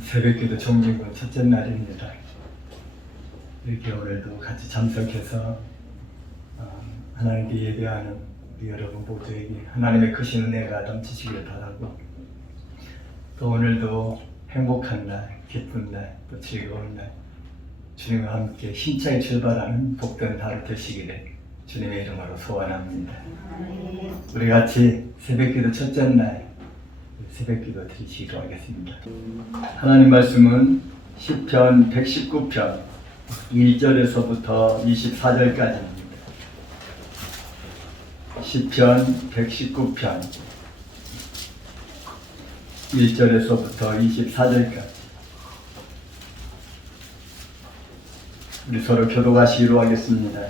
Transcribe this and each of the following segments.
새벽기도 종진군 첫째 날입니다. 이렇게 오늘도 같이 참석해서 어, 하나님께 예배하는 우리 여러분 모두에게 하나님의 크신 은혜가 넘치시길 바라고 또 오늘도 행복한 날, 기쁜 날, 또 즐거운 날 주님과 함께 힘차게 출발하는 복된 하루 되시기를 주님의 이름으로 소원합니다. 우리 같이 새벽기도 첫째 날 새벽 기도 드리시기로 하겠습니다. 하나님 말씀은 시편 119편 1절에서부터 24절까지입니다. 시편 119편 1절에서부터 24절까지 우리 서로 교도하시기로 하겠습니다.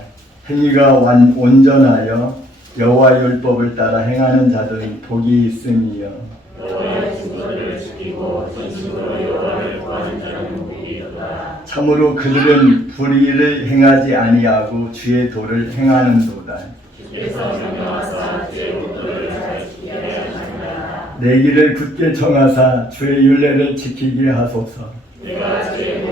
행위가 완, 온전하여 여호와 율법을 따라 행하는 자들은 복이 있음이요 참으로 그들은 불의를 행하지 아니하고 주의 도를 행하는도다. 하시나이다. 내 길을 굳게 정하사 주의 윤례를 지키게 하소서. 내가 주의.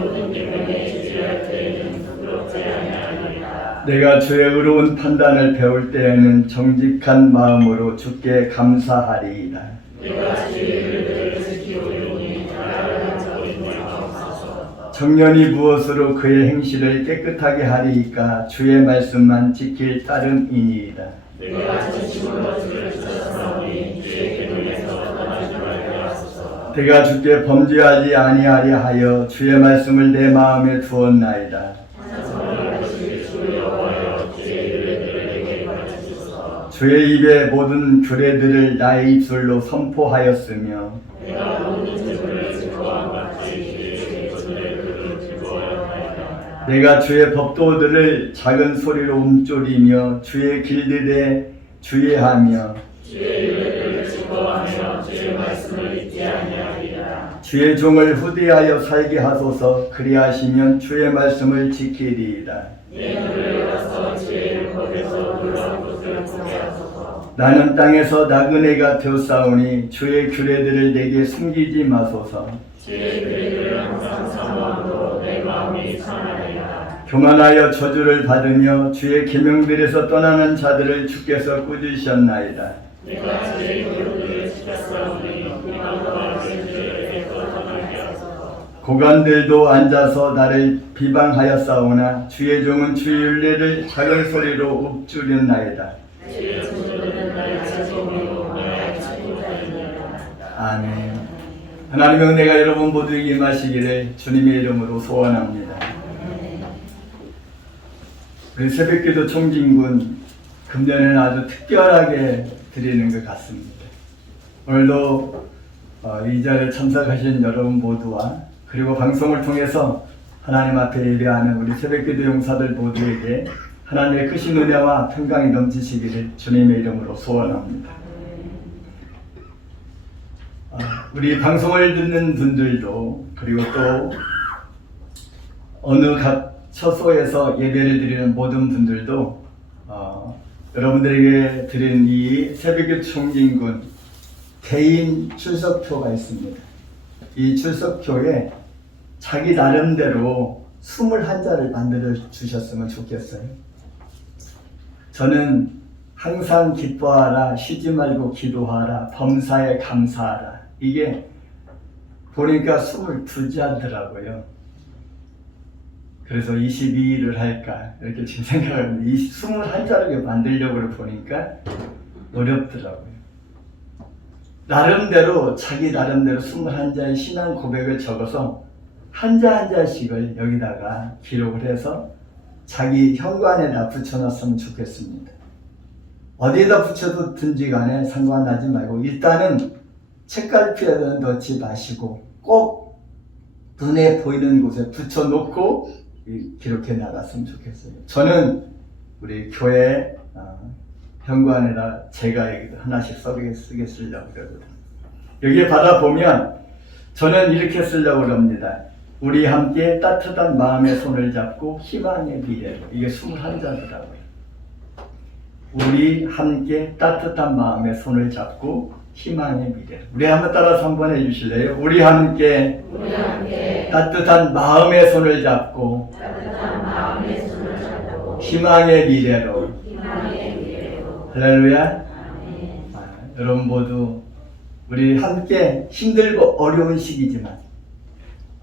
내가 주의 의로운 판단을 배울 때에는 정직한 마음으로 주께 감사하리이다. 내가 주의 일들을 지키오리니 나를 하고 있는 없소서. 청년이 무엇으로 그의 행실을 깨끗하게 하리이까 주의 말씀만 지킬 따름이니이다. 내가 진심으로 주를 찾아사오니 주의 계명에서 떠나지 말게 하소서. 내가 주께 범죄하지 아니하려 하여 주의 말씀을 내 마음에 두었나이다. 주의 입의 모든 규례들을 나의 입술로 선포하였으며 내가 모든 내가 주의 법도들을 작은 소리로 움쪼리며 주의 길들에 주의하며 주의 종을 후대하여 살게 하소서 그리하시면 주의 말씀을 지키리이다. 나는 땅에서 나그네가 되었사오니 주의 규례들을 내게 숨기지 마소서. 주의 규례를 항상 사모함으로 내 마음이 찬하리라. 교만하여 저주를 받으며 주의 계명들에서 떠나는 자들을 주께서 꾸짖으셨나이다. 고관들도 앉아서 나를 비방하였사오나 주의 종은 주의 윤례를 작은 소리로 읊조렸나이다. 아멘. 하나님의 은혜가 여러분 모두에게 임하시기를 주님의 이름으로 소원합니다. 우리 새벽기도 총진군 금년에는 아주 특별하게 드리는 것 같습니다. 오늘도 어, 이 자리에 참석하신 여러분 모두와 그리고 방송을 통해서 하나님 앞에 예배하는 우리 새벽기도 용사들 모두에게 하나님의 크신 은혜와 평강이 넘치시기를 주님의 이름으로 소원합니다. 아, 우리 방송을 듣는 분들도 그리고 또 어느 각 처소에서 예배를 드리는 모든 분들도 어, 여러분들에게 드린 이 새벽의 총진군 개인 출석표가 있습니다. 이 출석표에 자기 나름대로 21자를 만들어 주셨으면 좋겠어요. 저는 항상 기뻐하라, 쉬지 말고 기도하라, 범사에 감사하라. 이게 보니까 22자더라고요. 그래서 22일을 할까, 이렇게 지금 생각하는데, 21자를 만들려고 보니까 어렵더라고요. 나름대로, 자기 나름대로 21자의 신앙 고백을 적어서 한자 한자씩을 여기다가 기록을 해서 자기 현관에다 붙여놨으면 좋겠습니다. 어디에다 붙여도 든지 간에 상관나지 말고 일단은 책갈피에는 넣지 마시고 꼭 눈에 보이는 곳에 붙여놓고 이- 기록해 나갔으면 좋겠어요. 저는 우리 교회 어, 현관에다 제가 하나씩 쓰려고 그러거든요. 여기에 받아보면 저는 이렇게 쓰려고 합니다. 우리 함께 따뜻한 마음의 손을 잡고 희망의 미래로 이게 21자더라고요. 우리 함께 따뜻한 마음의 손을 잡고 희망의 미래. 우리 한번 따라서 한번 해주실래요? 우리 함께 우리 함께 따뜻한 마음의 손을 잡고 따뜻한 마음의 손을 잡고 희망의 미래로 희망의 미래로 할렐루야. 아멘. 아, 여러분 모두 우리 함께 힘들고 어려운 시기지만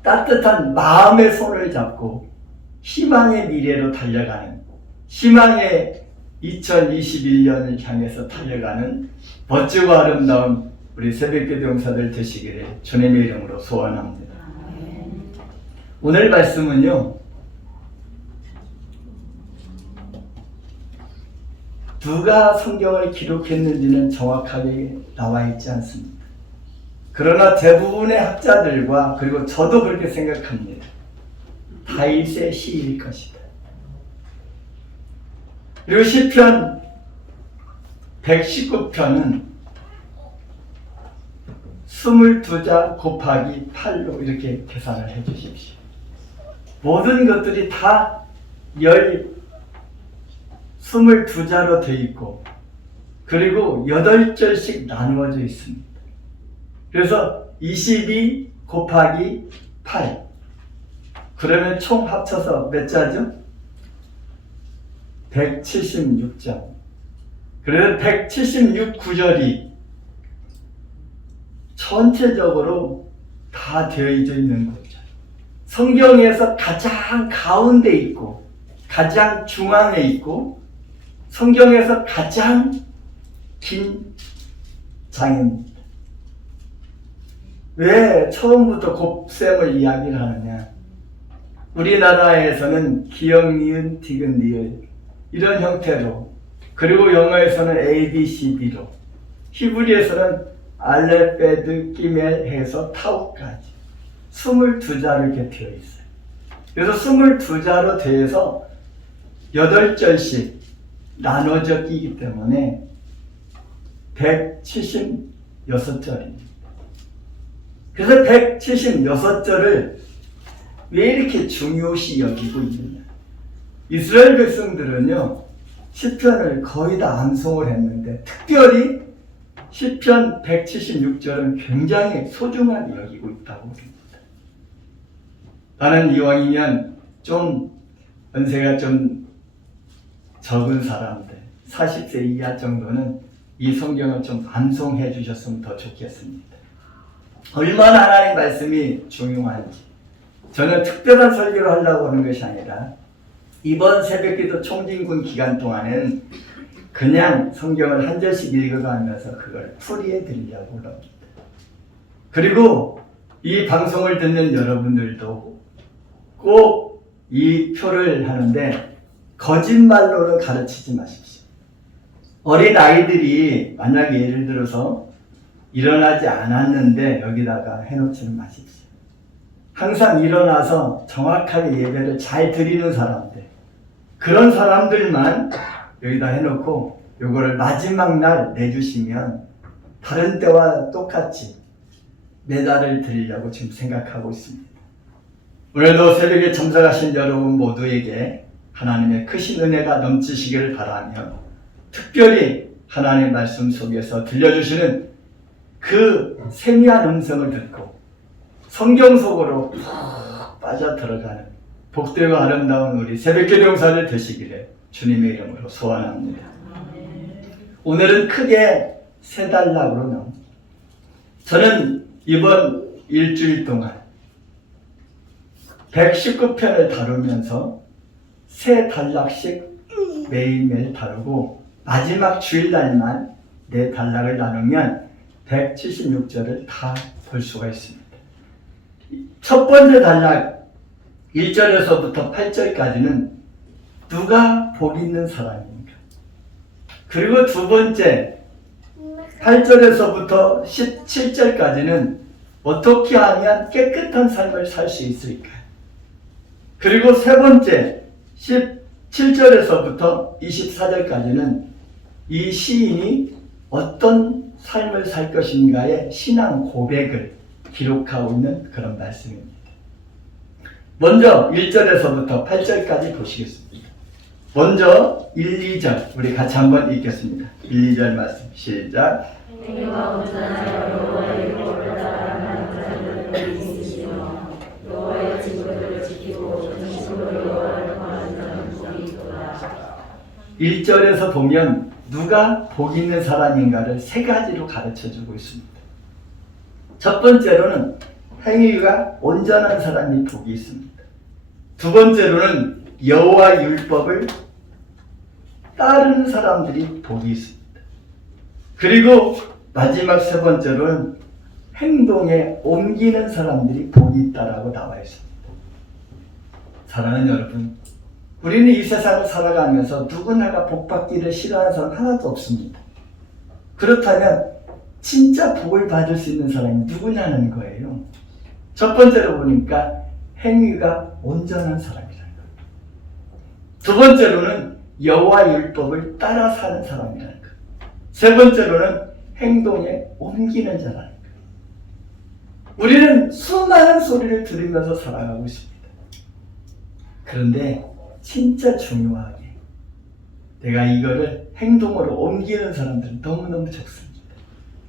따뜻한 마음의 손을 잡고 희망의 미래로 달려가는 희망의 2021년을 향해서 달려가는 멋지고 아름다운 우리 새벽기도 용사들 되시기를 주님의 이름으로 소원합니다. 오늘 말씀은요. 누가 성경을 기록했는지는 정확하게 나와 있지 않습니다. 그러나 대부분의 학자들과 그리고 저도 그렇게 생각합니다. 다윗의 시일 것이다. 그리고 시편 119편은 22자 곱하기 8로 이렇게 계산을 해 주십시오. 모든 것들이 다 열 22자로 되어 있고 그리고 8절씩 나누어져 있습니다. 그래서 22 곱하기 8 그러면 총 합쳐서 몇 자죠? 176자. 그래서 176 구절이 전체적으로 다 되어져 있는 거죠. 성경에서 가장 가운데 있고 가장 중앙에 있고 성경에서 가장 긴 장입니다. 왜 처음부터 곱셈을 이야기를 하느냐? 우리나라에서는 기역, 니은, 디귿, 리을 이런 형태로 그리고 영어에서는 A, B, C, D로 히브리에서는 알레베드, 끼멜 해서 타우까지 22자로 이렇게 되어 있어요. 그래서 22자로 되어서 8절씩 나눠져 끼기 때문에 176절입니다. 그래서 176절을 왜 이렇게 중요시 여기고 있느냐? 이스라엘 백성들은요, 시편을 거의 다 암송을 했는데, 특별히 시편 176절은 굉장히 소중하게 여기고 있다고 봅니다. 나는 이왕이면 좀 연세가 좀 적은 사람들, 40세 이하 정도는 이 성경을 좀 암송해 주셨으면 더 좋겠습니다. 얼마나 하나님 말씀이 중요한지. 저는 특별한 설교를 하려고 하는 것이 아니라 이번 새벽기도 총진군 기간 동안에는 그냥 성경을 한 절씩 읽어가면서 그걸 풀이해 드리려고 합니다. 그리고 이 방송을 듣는 여러분들도 꼭 이 표를 하는데 거짓말로는 가르치지 마십시오. 어린 아이들이 만약에 예를 들어서 일어나지 않았는데 여기다가 해놓지는 마십시오. 항상 일어나서 정확하게 예배를 잘 드리는 사람들, 그런 사람들만 여기다 해놓고 요거를 마지막 날 내주시면 다른 때와 똑같이 메달을 드리려고 지금 생각하고 있습니다. 오늘도 새벽에 참석하신 여러분 모두에게 하나님의 크신 은혜가 넘치시기를 바라며 특별히 하나님의 말씀 속에서 들려주시는 그 세미한 음성을 듣고 성경 속으로 푹 빠져 들어가는 복되고 아름다운 우리 새벽기도 용사들 되시기를 주님의 이름으로 소원합니다. 오늘은 크게 세 나옵니다. 저는 이번 일주일 동안 119편을 다루면서 세 단락씩 매일매일 다루고 마지막 주일날만 네 단락을 나누면 176절을 다 볼 수가 있습니다. 첫 번째 단락 1절에서부터 8절까지는 누가 복 있는 사람입니까? 그리고 두 번째 8절에서부터 17절까지는 어떻게 하면 깨끗한 삶을 살 수 있을까? 그리고 세 번째 17절에서부터 24절까지는 이 시인이 어떤 삶을 살 것인가의 신앙 고백을 기록하고 있는 그런 말씀입니다. 먼저 1절에서부터 8절까지 보시겠습니다. 먼저 1, 2절 우리 같이 한번 읽겠습니다. 1, 2절 말씀 시작. 행위가 온전하여 여호와의 율법을 따라 하는 자들은 복이 있으시며 여호와의 증거들을 지키고 전심으로 여호와를 구하는 자는 복이 있도다. 1절에서 보면 누가 복 있는 사람인가를 세 가지로 가르쳐 주고 있습니다. 첫 번째로는 행위가 온전한 사람이 복이 있습니다. 두 번째로는 여호와 율법을 따르는 사람들이 복이 있습니다. 그리고 마지막 세 번째로는 행동에 옮기는 사람들이 복이 있다라고 나와 있습니다. 사랑하는 여러분, 우리는 이 세상을 살아가면서 누구나가 복받기를 싫어하는 사람 하나도 없습니다. 그렇다면 진짜 복을 받을 수 있는 사람이 누구냐는 거예요. 첫 번째로 보니까 행위가 온전한 사람이라는 거예요. 두 번째로는 여호와 율법을 따라 사는 사람이라는 거예요. 세 번째로는 행동에 옮기는 자라는 거예요. 우리는 수많은 소리를 들으면서 살아가고 있습니다. 그런데 진짜 중요하게 내가 이거를 행동으로 옮기는 사람들은 너무너무 적습니다.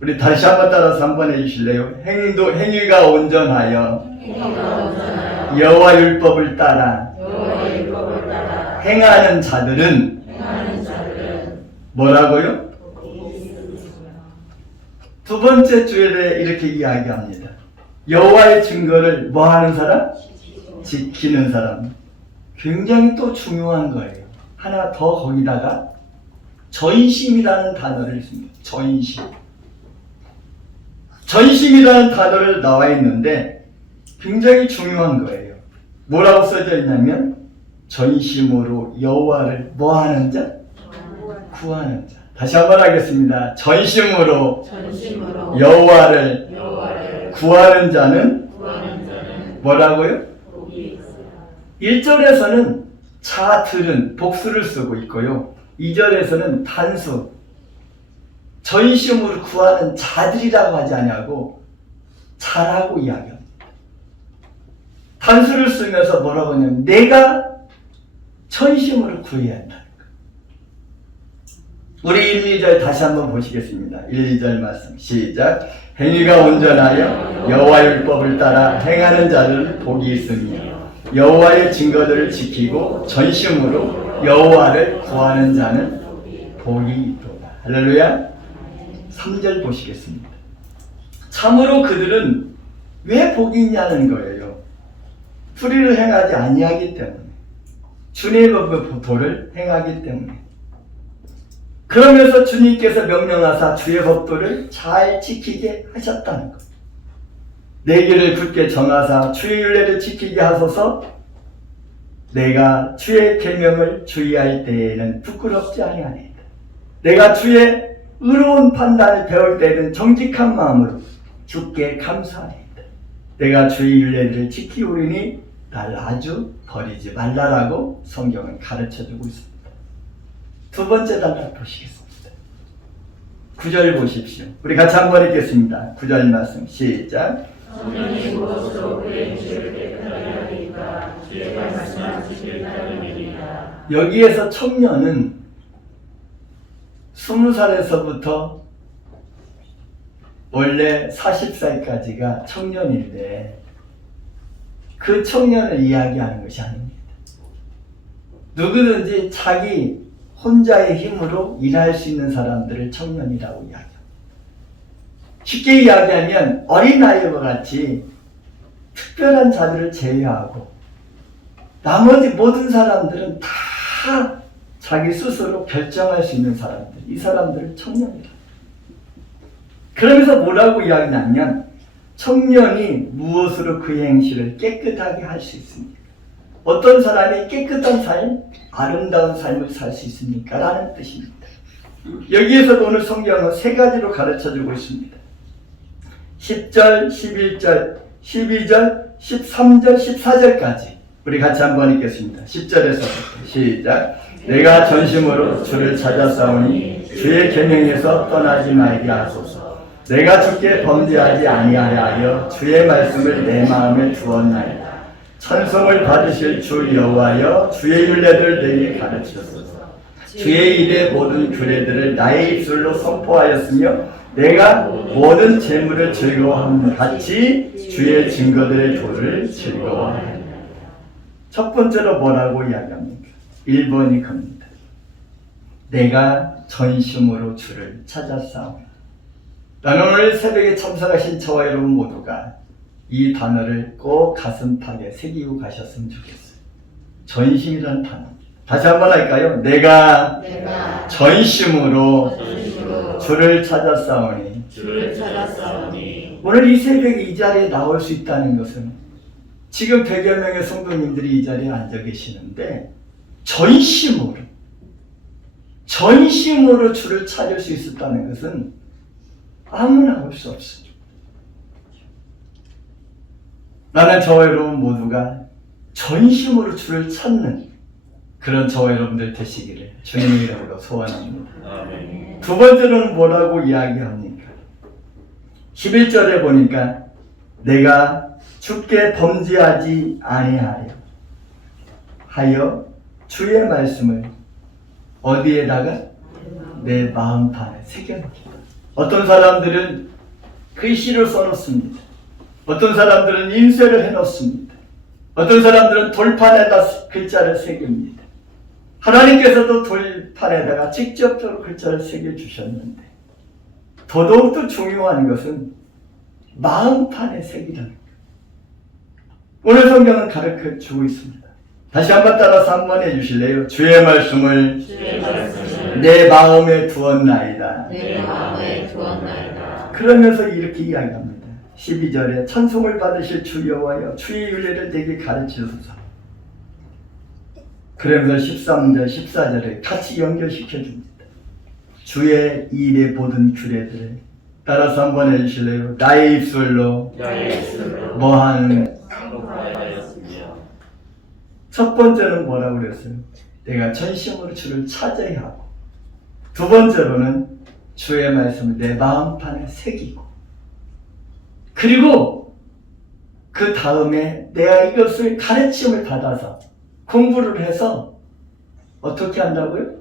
우리 다시 한번 따라서 한번 해주실래요? 행동, 행위가 온전하여 온전하여 여호와 율법을 따라 따라 행하는 자들은 자들은 뭐라고요? 두 번째 주일에 이렇게 이야기합니다. 여호와의 증거를 뭐 하는 사람? 지키는 사람. 굉장히 또 중요한 거예요. 하나 더 거기다가 전심이라는 단어를 씁니다. 전심. 전심이라는 단어를 나와 있는데 굉장히 중요한 거예요. 뭐라고 써져 있냐면 전심으로 여호와를 뭐 하는 자? 구하는 자. 다시 한번 하겠습니다. 전심으로 전심으로 여호와를 여호와를 구하는 자는 구하는 자는 뭐라고요? 복이 있으라. 1절에서는 자들은 복수를 쓰고 있고요. 2절에서는 단수, 전심으로 구하는 자들이라고 하지 아니하고 자라고 이야기합니다. 단수를 쓰면서 뭐라고 하냐면 내가 전심으로 구해야 한다는 거. 우리 1, 2절 다시 한번 보시겠습니다. 1, 2절 말씀 시작. 행위가 온전하여 여호와 율법을 따라 행하는 자들은 복이 있으며 여호와의 증거들을 지키고 전심으로 여호와를 구하는 자는 복이 있도다. 할렐루야. 3절 보시겠습니다. 참으로 그들은 왜 복이 있냐는 거예요. 불의를 행하지 아니하기 때문에 주님의 법의 도를 행하기 때문에 그러면서 주님께서 명령하사 주의 법도를 잘 지키게 하셨다는 것. 내 길을 굳게 정하사 주의 윤례를 지키게 하소서 내가 주의 계명을 주의할 때에는 부끄럽지 아니하리이다. 내가 주의 의로운 판단을 배울 때에는 정직한 마음으로 주께 감사하리이다. 내가 주의 윤례를 지키오리니 날 아주 버리지 말라라고 성경은 가르쳐주고 있습니다. 두 번째 단락 보시겠습니다. 9절 보십시오. 우리 같이 한번 읽겠습니다. 9절 말씀 시작. 성령이 무엇으로 그의 죄를 깨끗하게 하리까 주의 말씀하시길 따르리이다. 여기에서 청년은 스무 살에서부터 원래 40살까지가 청년인데 그 청년을 이야기하는 것이 아닙니다. 누구든지 자기 혼자의 힘으로 일할 수 있는 사람들을 청년이라고 이야기합니다. 쉽게 이야기하면 어린아이와 같이 특별한 자들을 제외하고 나머지 모든 사람들은 다 자기 스스로 결정할 수 있는 사람들, 이 사람들을 청년이라. 그러면서 뭐라고 이야기하냐면, 청년이 무엇으로 그 행실을 깨끗하게 할 수 있습니까? 어떤 사람이 깨끗한 삶, 아름다운 삶을 살 수 있습니까? 라는 뜻입니다. 여기에서도 오늘 성경은 세 가지로 가르쳐 주고 있습니다. 10절, 11절, 12절, 13절, 14절까지 우리 같이 한번 읽겠습니다. 10절에서 시작. 내가 전심으로 주를 찾아 싸우니 주의 계명에서 떠나지 말게 하소서. 내가 주께 범죄하지 아니하려 하여 주의 말씀을 내 마음에 두었나이다. 찬송을 받으실 주 여호와여 주의 율례들 내게 가르치소서 주의 일의 모든 규례들을 나의 입술로 선포하였으며 내가 모든 재물을 즐거워함 같이 주의 증거들의 도를 즐거워하였다. 첫 번째로 뭐라고 이야기합니까? 1번이 겁니다. 내가 전심으로 주를 찾았사오. 나는 오늘 새벽에 참석하신 저와 여러분 모두가 이 단어를 꼭 가슴팍에 새기고 가셨으면 좋겠어요. 전심이라는 단어. 다시 한번 할까요? 내가 내가 전심으로 전심으로 주를 찾았사오니 주를 찾았사오니 오늘 이 새벽에 이 자리에 나올 수 있다는 것은 지금 100여 명의 성도님들이 이 자리에 앉아 계시는데 전심으로 전심으로 주를 찾을 수 있었다는 것은 아무나 올수 없어요. 나는 저와 여러분 모두가 전심으로 주를 찾는 그런 저와 여러분들 되시기를 주님의 이름으로 소원합니다. 아멘. 두 번째로는 뭐라고 이야기합니까? 11절에 보니까 내가 주께 범죄하지 아니하려 하여 주의 말씀을 어디에다가 내 마음판에 새겨놓겠다. 어떤 사람들은 글씨를 써놓습니다. 어떤 사람들은 인쇄를 해놓습니다. 어떤 사람들은 돌판에다 글자를 새깁니다. 하나님께서도 돌판에다가 직접적으로 글자를 새겨 주셨는데 더더욱더 중요한 것은 마음판에 새기라는 것. 오늘 성경은 가르쳐 주고 있습니다. 다시 한번 따라서 한번 해주실래요? 주의 말씀을 주의 말씀을 내 마음에 두었나이다. 내 마음에 두었나이다. 그러면서 이렇게 이야기합니다. 12절에 찬송을 받으실 주 여호와여 주의 윤례를 내게 가르치소서. 그러면서 13절, 14절에 같이 연결시켜 줍니다. 주의 일의 모든 규례들을 따라서 한번 해주실래요? 나의 입술로 나의 입술로 뭐하는 첫 번째는 뭐라고 그랬어요? 내가 전심으로 주를 찾아야 하고 두 번째로는 주의 말씀을 내 마음판에 새기고 그리고 그 다음에 내가 이것을 가르침을 받아서 공부를 해서 어떻게 한다고요?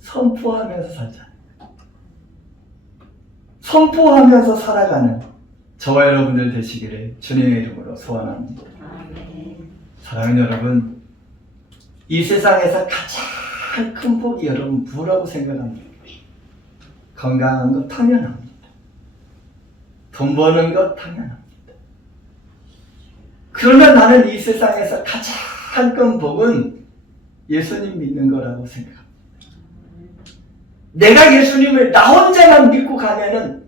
선포하면서 살자. 선포하면서 살아가는 저와 여러분들 되시기를 주님의 이름으로 소원합니다. 사랑하는 여러분, 이 세상에서 가장 큰 복이 여러분 뭐라고 생각합니까? 건강한 것 당연합니다. 돈 버는 것 당연합니다. 그러나 나는 이 세상에서 가장 큰 복은 예수님 믿는 거라고 생각합니다. 내가 예수님을 나 혼자만 믿고 가면은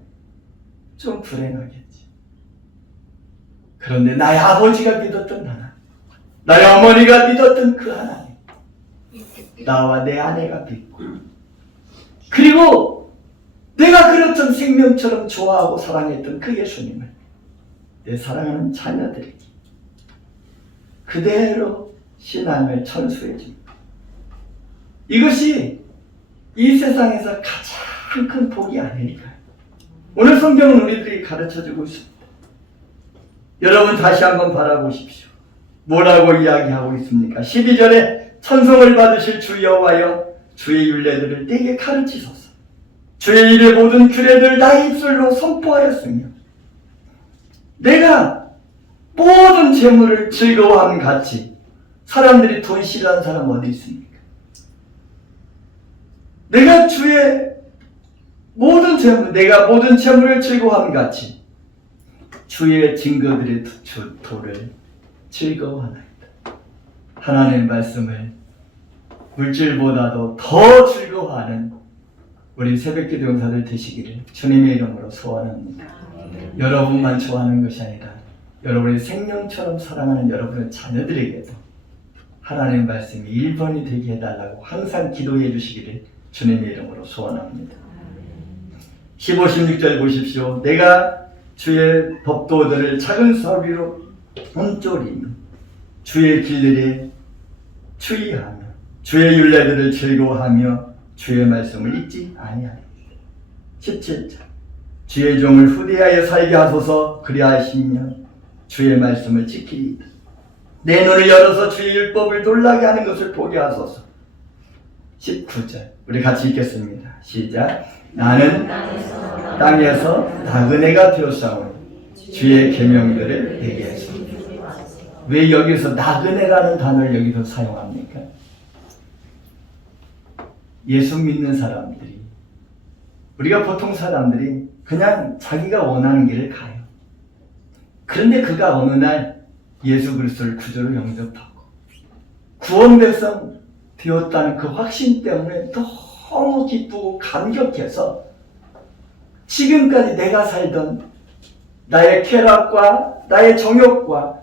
좀 불행하겠지. 그런데 나의 아버지가 믿었던 하나님, 나의 어머니가 믿었던 그 하나님, 나와 내 아내가 믿고, 그리고 내가 그렇던 생명처럼 좋아하고 사랑했던 그 예수님을 내 사랑하는 자녀들에게 그대로 신앙을 전수해 줍니다. 이것이 이 세상에서 가장 큰 복이 아닐까요? 오늘 성경은 우리들이 가르쳐 주고 있습니다. 여러분 다시 한번 바라보십시오. 뭐라고 이야기하고 있습니까? 12절에 천성을 받으실 주 여호와여 주의 율례들을 내게 가르치소서. 주의 일의 모든 규례들 나의 입술로 선포하였으며 내가 모든 재물을 즐거워함 같이 사람들이 돈 싫어하는 사람 어디 있습니까? 내가 주의 모든 재물, 내가 모든 재물을 즐거워함 같이 주의 증거들의 도- 도를 즐거워하나이다. 하나님의 말씀을 물질보다도 더 즐거워하는 우리 새벽기도 용사들 되시기를 주님의 이름으로 소원합니다. 여러분만 좋아하는 것이 아니라 여러분의 생명처럼 사랑하는 여러분의 자녀들에게도 하나님의 말씀이 1번이 되게 해달라고 항상 기도해 주시기를 주님의 이름으로 소원합니다. 15, 16절 보십시오. 내가 주의 법도들을 작은 소리로 훔쪼리며 주의 길들에 추이하며 주의 율례들을 즐거워하며 주의 말씀을 잊지 아니하리라. 17절 주의 종을 후대하여 살게 하소서 그리하시면 주의 말씀을 지키리이다. 내 눈을 열어서 주의 율법을 놀라게 하는 것을 보게 하소서. 19절 우리 같이 읽겠습니다. 시작. 나는 땅에서 나그네가 되었사오니 주의 계명들을 내게 해서 왜 여기서 나그네라는 단어를 여기서 사용합니까? 예수 믿는 사람들이 우리가 보통 사람들이 그냥 자기가 원하는 길을 가요. 그런데 그가 어느 날 예수 그리스도를 구주로 영접하고 구원 백성 되었다는 그 확신 때문에 너무 기쁘고 감격해서 지금까지 내가 살던 나의 쾌락과 나의 정욕과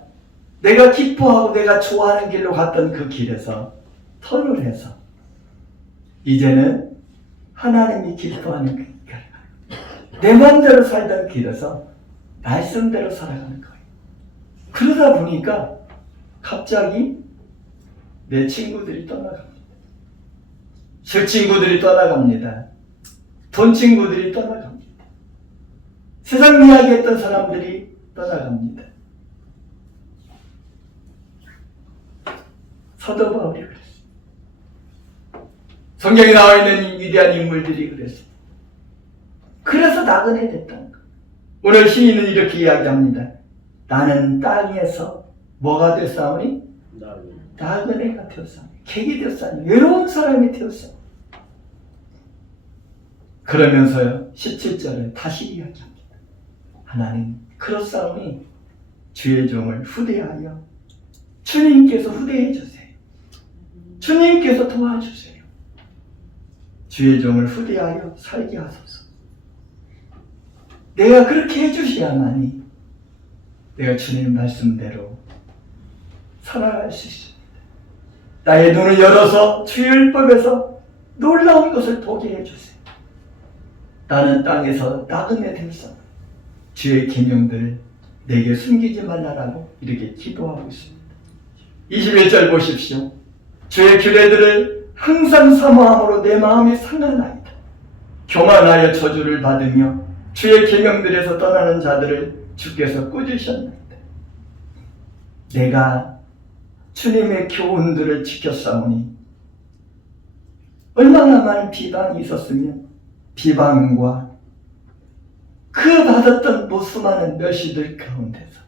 내가 기뻐하고 내가 좋아하는 길로 갔던 그 길에서 턴을 해서 이제는 하나님이 기뻐하는 그 길, 내 마음대로 살던 길에서 말씀대로 살아가는 거예요. 그러다 보니까 갑자기 내 친구들이 떠나갑니다. 술 친구들이 떠나갑니다. 돈 친구들이 떠나갑니다. 세상 이야기 했던 사람들이 떠나갑니다. 사도 바울이 그랬어요. 성경에 나와 있는 이 위대한 인물들이 그랬어요. 그래서 나그네 됐다는 거. 오늘 시인은 이렇게 이야기합니다. 나는 땅에서 뭐가 됐사오니? 나그네가 되었사오니. 객이 되었사오니. 외로운 사람이 되었사오니. 그러면서요, 17절에 다시 이야기합니다. 하나님, 그렇사오니 주의 종을 후대하여 주님께서 후대해 주세요. 주님께서 도와주세요. 주의 종을 후대하여 살게 하소서. 내가 그렇게 해주셔야만이 내가 주님 말씀대로 살아갈 수 있습니다. 나의 눈을 열어서 주의 율법에서 놀라운 것을 보게 해주세요. 나는 땅에서 나그네 되었어. 주의 계명들을 내게 숨기지 말라라고 이렇게 기도하고 있습니다. 21절 보십시오. 주의 규례들을 항상 사모함으로 내 마음이 상하나이다. 교만하여 저주를 받으며 주의 계명들에서 떠나는 자들을 주께서 꾸짖으셨나이다. 내가 주님의 교훈들을 지켰사오니 얼마나 많은 비방이 있었으면 비방과 그 받았던 뭐 수많은 멸시들 가운데서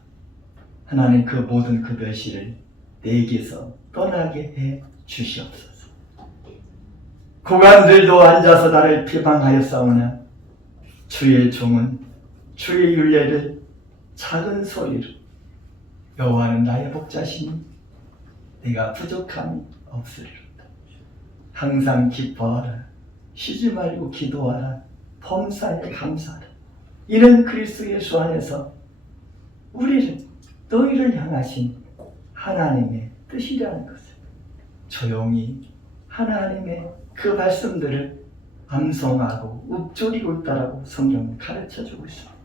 하나님 그 모든 그 멸시를 내게서 떠나게 해 주시옵소서. 고관들도 앉아서 나를 비방하였사오나 주의 종은 주의 윤례를 작은 소리로 여호와는 나의 복자시니 내가 부족함이 없으리로다. 항상 기뻐하라. 쉬지 말고 기도하라. 범사에 감사하라. 이는 그리스도 예수 안에서 우리를 너희를 향하신 하나님의 뜻이라는 것을 조용히 하나님의 그 말씀들을 암송하고 읊조리고 있다라고 성경은 가르쳐 주고 있습니다.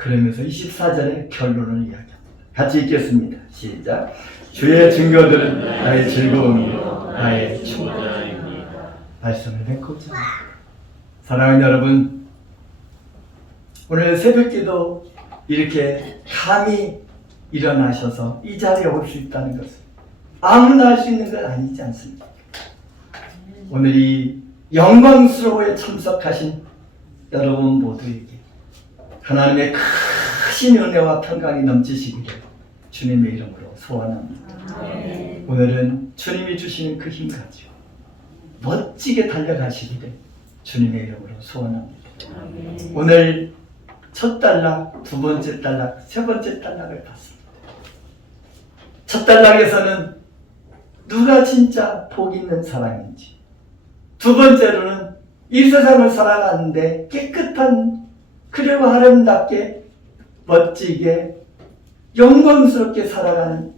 그러면서 24절의 결론을 이야기합니다. 같이 읽겠습니다. 시작. 주의 증거들은 나의 즐거움이요 나의 춤 말씀을 맺고자 사랑하는 여러분 오늘 새벽기도 이렇게 감히 일어나셔서 이 자리에 올 수 있다는 것은 아무나 할 수 있는 건 아니지 않습니까? 오늘 이 영광스러워에 참석하신 여러분 모두에게 하나님의 크신 은혜와 평강이 넘치시기를 주님의 이름으로 소원합니다. 오늘은 주님이 주시는 그 힘 가지고 멋지게 달려가시기를 주님의 이름으로 소원합니다. 오늘 첫 단락, 두 번째 단락, 세 번째 단락을 봤습니다. 첫 단락에서는 누가 진짜 복 있는 사람인지, 두 번째로는 이 세상을 살아가는데 깨끗한 그리고 아름답게 멋지게 영광스럽게 살아가는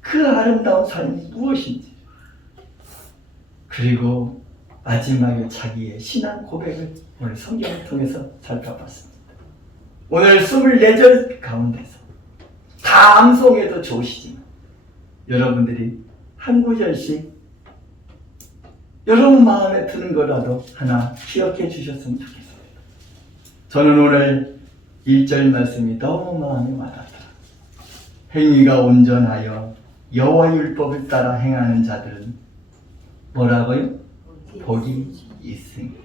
그 아름다운 삶이 무엇인지 그리고 마지막에 자기의 신앙 고백을 오늘 성경을 통해서 살펴봤습니다. 오늘 24절 가운데서 다 암송해도 좋으시지만 여러분들이 한 구절씩 여러분 마음에 드는 거라도 하나 기억해 주셨으면 좋겠습니다. 저는 오늘 1절 말씀이 너무 마음에 와닿더라. 행위가 온전하여 여호와 율법을 따라 행하는 자들은 뭐라고요? 복이 있으니